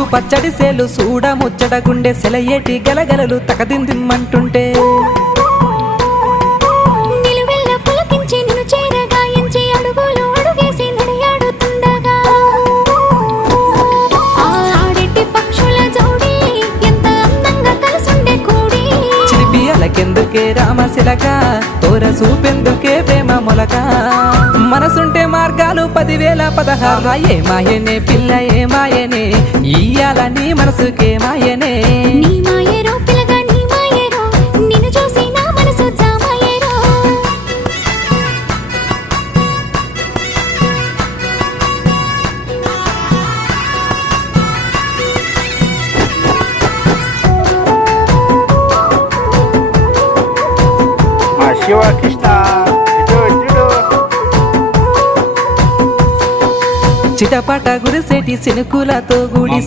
ముద్దు పచ్చడి సేలు సూడ ముచ్చట గుండె సెలయేటి గలగలలు తకదిందిమ్మంటుంటే నిలువెల్ల పులకించి నిన్ను చేరగాయించి అడుగులు అడుగేసి నడియాడుతుండగా ఆడెట్టి పక్షుల జోడి ఎంత అందంగా కలుసుండే కూడి చిలిపి అలకెందుకే రామశిలక తోర చూపెందుకే ప్రేమ మొలక మనసుంటే మార్గాలు 10,016 ఏ మాయనే పిల్ల ఏ మాయనే ఇయ్యాల నీ మనసుకే మాయనే నీ మాయేరో పిల్లగా నీ మాయేరో నిన్ను చూసి నా మనసు జామాయేరో మా శివకృష్ణ చూడు చిటపట గురిసేటి సినుకులతో గూడి